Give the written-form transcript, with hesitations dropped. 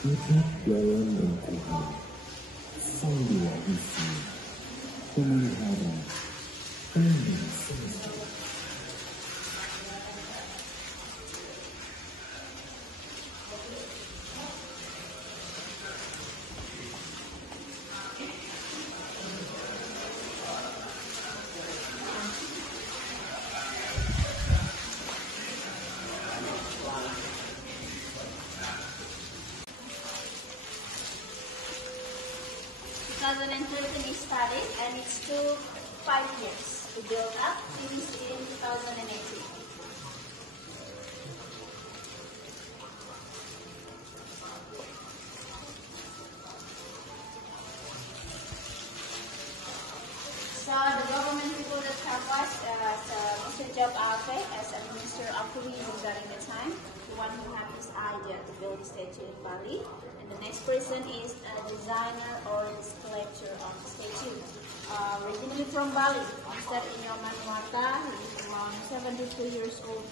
Ikut jalan dan Tuhan, sang dua isi, pemelihara, pelindung semesta. Is started and it's took 5 years to build up, finished in 2018. So the government people that help us, Mr. Job Afe as a Minister of Tourism during the time, the one who had this idea to build a statue in Bali. And the next person is a designer or the sculptor of the statue. Originally from Bali, on set in Yoman Wata, he is around 72 years old.